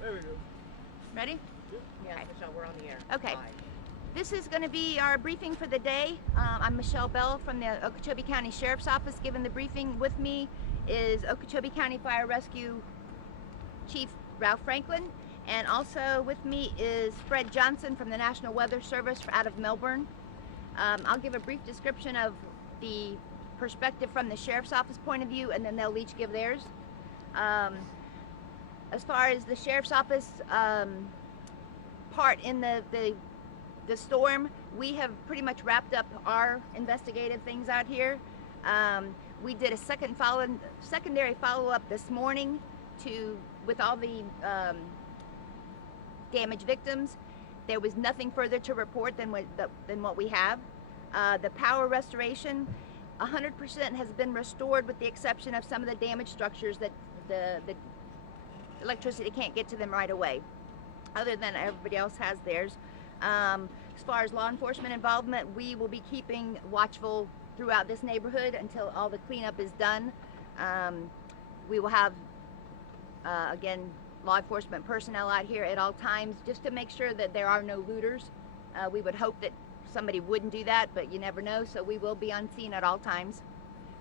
There we go. Ready? Yes, Okay. Michelle, we're on the air. Okay. Live. This is going to be our briefing for the day. I'm Michelle Bell from the Okeechobee County Sheriff's Office. Giving the briefing with me is Okeechobee County Fire Rescue Chief Ralph Franklin, and also with me is Fred Johnson from the National Weather Service out of Melbourne. I'll give a brief description of the perspective from the Sheriff's Office point of view, and then they'll each give theirs. As far as the Sheriff's Office part in the storm, we have pretty much wrapped up our investigative things out here. We did a secondary follow-up this morning with all the damaged victims. There was nothing further to report than what we have. The power restoration, 100% has been restored, with the exception of some of the damaged structures that the electricity can't get to them right away. Other than everybody else has theirs. As far as law enforcement involvement, we will be keeping watchful throughout this neighborhood until all the cleanup is done. We will have, again, law enforcement personnel out here at all times just to make sure that there are no looters. We would hope that somebody wouldn't do that, but you never know, so we will be on scene at all times.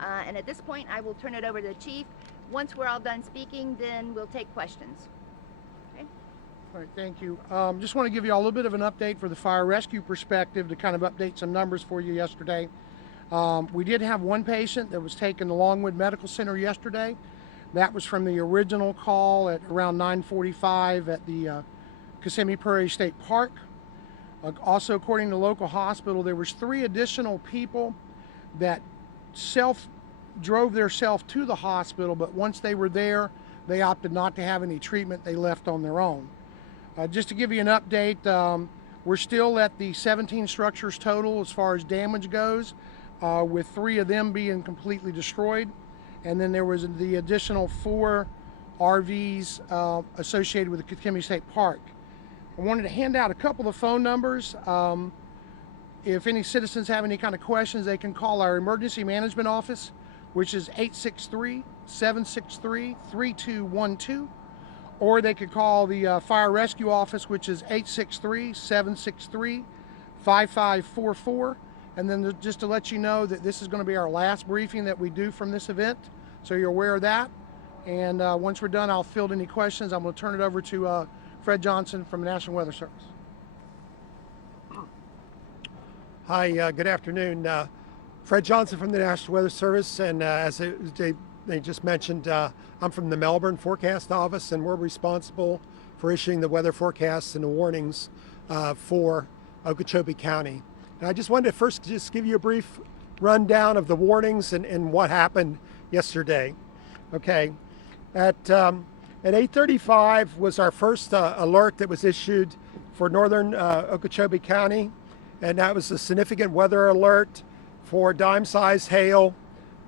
And at this point, I will turn it over to the chief. Once we're all done speaking, then we'll take questions. Okay? All right, thank you. Just want to give you all a little bit of an update for the fire rescue perspective to kind of update some numbers for you yesterday. We did have one patient that was taken to Longwood Medical Center yesterday. That was from the original call at around 9:45 at the Kissimmee Prairie State Park. Also, according to local hospital, there was 3 additional people that drove themselves to the hospital, but once they were there, they opted not to have any treatment. They left on their own. Just to give you an update, we're still at the 17 structures total as far as damage goes, with 3 of them being completely destroyed. And then there was the additional 4 RVs associated with the Kissimmee State Park. I wanted to hand out a couple of phone numbers. If any citizens have any kind of questions, they can call our emergency management office, which is 863-763-3212, or they could call the fire rescue office, which is 863-763-5544. And then just to let you know that this is going to be our last briefing that we do from this event, so you're aware of that. And once we're done, I'll field any questions. I'm going to turn it over to Fred Johnson from the National Weather Service. Hi, good afternoon. Fred Johnson from the National Weather Service, and as they just mentioned, I'm from the Melbourne Forecast Office, and we're responsible for issuing the weather forecasts and the warnings for Okeechobee County. And I just wanted to first just give you a brief rundown of the warnings and what happened yesterday. Okay, at 8:35 was our first alert that was issued for northern Okeechobee County, and that was a significant weather alert for dime-sized hail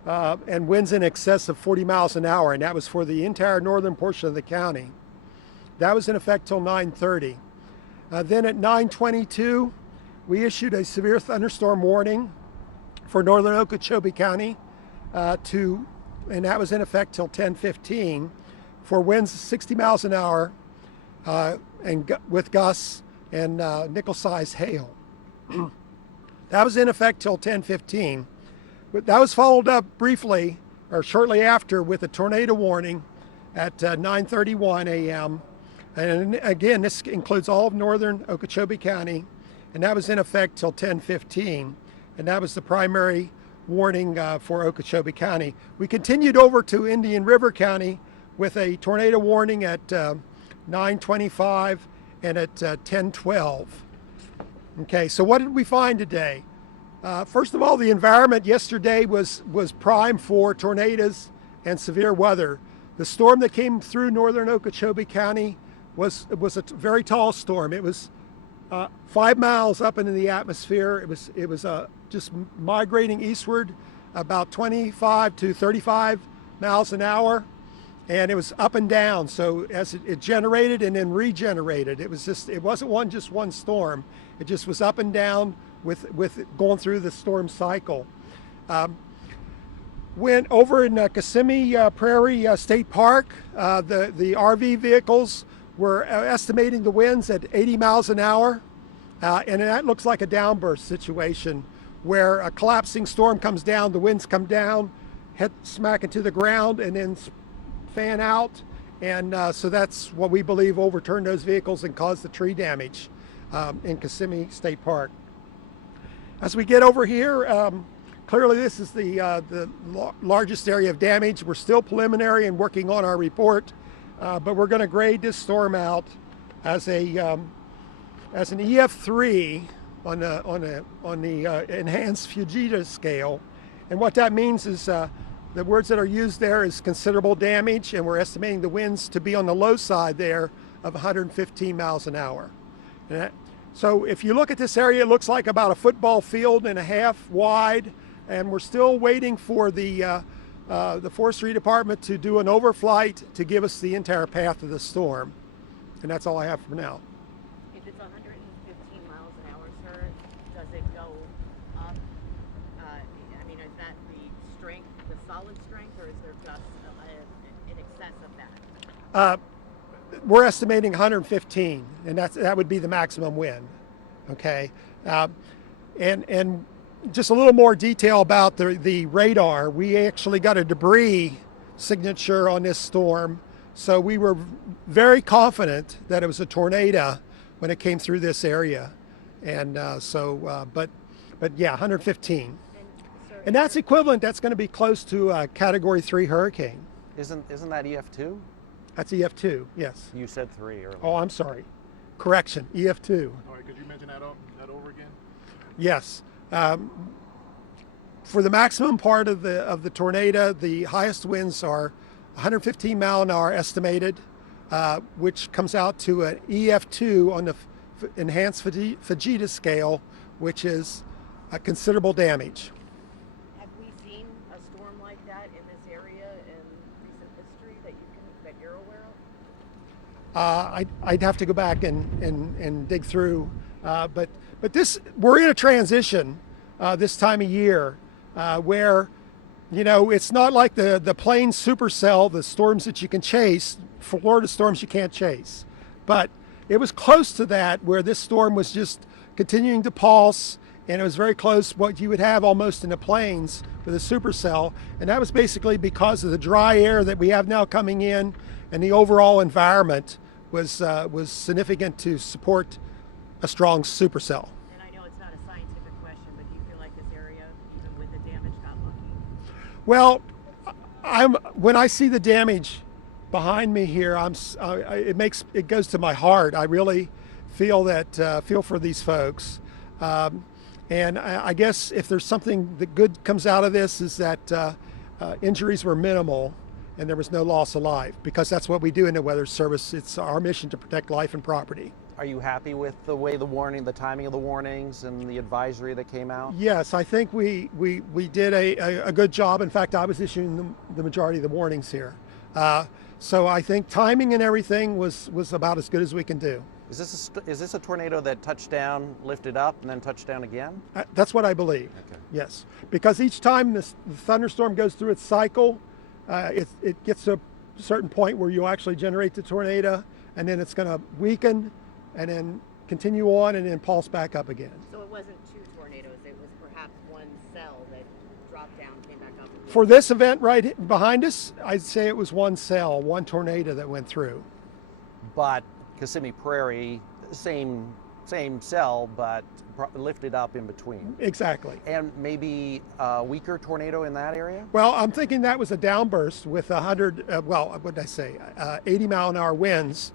and winds in excess of 40 miles an hour, and that was for the entire northern portion of the county. That was in effect till 9:30. Then at 9:22, we issued a severe thunderstorm warning for northern Okeechobee County, and that was in effect till 10:15 for winds 60 miles an hour and with gusts and nickel-sized hail. That was in effect till 10:15. But that was followed up briefly or shortly after with a tornado warning at 9:31 a.m. And again, this includes all of northern Okeechobee County, and that was in effect till 10:15. And that was the primary warning for Okeechobee County. We continued over to Indian River County with a tornado warning at 9:25 and at 10:12. Okay, so what did we find today? First of all, the environment yesterday was prime for tornadoes and severe weather. The storm that came through northern Okeechobee County was a very tall storm. It was 5 miles up into the atmosphere. It was just migrating eastward about 25 to 35 miles an hour, and it was up and down. So as it generated and then regenerated, it wasn't just one storm. It just was up and down with going through the storm cycle. When over in Kissimmee Prairie State Park, the RV vehicles we're estimating the winds at 80 miles an hour, and that looks like a downburst situation where a collapsing storm comes down, the winds come down, hit smack into the ground, and then fan out. And so that's what we believe overturned those vehicles and caused the tree damage in Kissimmee State Park. As we get over here, clearly this is the largest area of damage. We're still preliminary and working on our report, but we're going to grade this storm out as an EF3 on the enhanced Fujita scale. And what that means is the words that are used there is considerable damage, and we're estimating the winds to be on the low side there of 115 miles an hour. So if you look at this area, it looks like about a football field and a half wide, and we're still waiting for the Forestry Department to do an overflight to give us the entire path of the storm. And that's all I have for now. If it's 115 miles an hour, sir, does it go up? I mean, is that the strength, the solid strength, or is there just in excess of that? We're estimating 115, and that would be the maximum wind. Okay, and just a little more detail about the radar. We actually got a debris signature on this storm, so we were very confident that it was a tornado when it came through this area, and but yeah, 115, and that's equivalent. That's going to be close to a Category 3 hurricane. Isn't that EF2? That's EF2, yes. You said 3 earlier. Oh, I'm sorry. Correction, EF2. All right, could you mention that over again? Yes. For the maximum part of the tornado, the highest winds are 115 mile an hour estimated, which comes out to an EF2 on the enhanced Fujita scale, which is a considerable damage. Have we seen a storm like that in this area in recent history that you're aware of? I'd have to go back and dig through, but we're in a transition this time of year where, you know, it's not like the plain supercell, the storms that you can chase, Florida storms you can't chase, but it was close to that where this storm was just continuing to pulse, and it was very close what you would have almost in the plains with a supercell, and that was basically because of the dry air that we have now coming in, and the overall environment was significant to support a strong supercell. And I know it's not a scientific question, but do you feel like this area, even with the damage, got lucky? Well, when I see the damage behind me here, it goes to my heart. I really feel for these folks, and I guess if there's something that good comes out of this is that injuries were minimal and there was no loss of life, because that's what we do in the Weather Service. It's our mission to protect life and property. Are you happy with the way the timing of the warnings and the advisory that came out? Yes, I think we did a good job. In fact, I was issuing the majority of the warnings here. So I think timing and everything was about as good as we can do. Is this a tornado that touched down, lifted up, and then touched down again? That's what I believe. Okay. Yes, because each time the thunderstorm goes through its cycle, it gets to a certain point where you actually generate the tornado, and then it's going to weaken, and then continue on, and then pulse back up again. So it wasn't two tornadoes, it was perhaps one cell that dropped down, came back up again. For this event right behind us, I'd say it was one cell, one tornado that went through. But Kissimmee Prairie, same cell, but lifted up in between. Exactly. And maybe a weaker tornado in that area? Well, I'm thinking that was a downburst with 80 mile an hour winds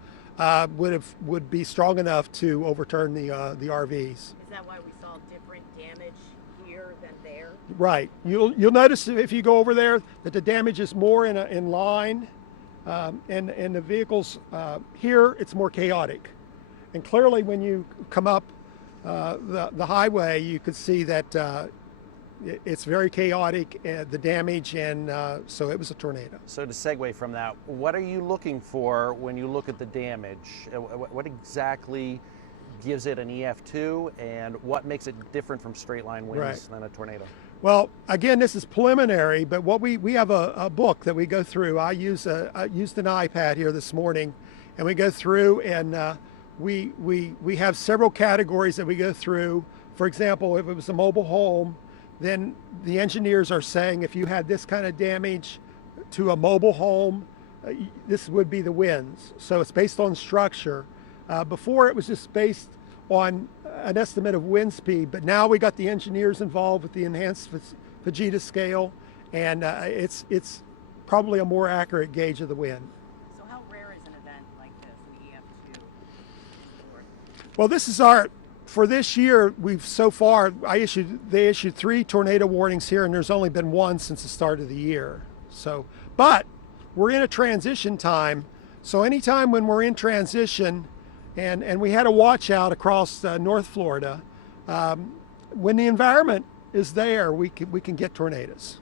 would be strong enough to overturn the RVs. Is that why we saw different damage here than there? Right. You'll notice if you go over there that the damage is more in line, and the vehicles here it's more chaotic. And clearly, when you come up the highway, you could see that it's very chaotic, the damage, and so it was a tornado. So to segue from that, what are you looking for when you look at the damage? What exactly gives it an EF2, and what makes it different from straight line winds than a tornado? Well, again, this is preliminary, but what we have a book that we go through. I used an iPad here this morning, and we go through and we have several categories that we go through. For example, if it was a mobile home, then the engineers are saying if you had this kind of damage to a mobile home, this would be the winds. So it's based on structure. Before it was just based on an estimate of wind speed, but now we got the engineers involved with the enhanced Fujita scale, and it's probably a more accurate gauge of the wind. So how rare is an event like this, an EF2 report? Well, this is for this year, they issued 3 tornado warnings here, and there's only been 1 since the start of the year. So, but we're in a transition time. So anytime when we're in transition, and we had a watch out across North Florida, when the environment is there, we can get tornadoes.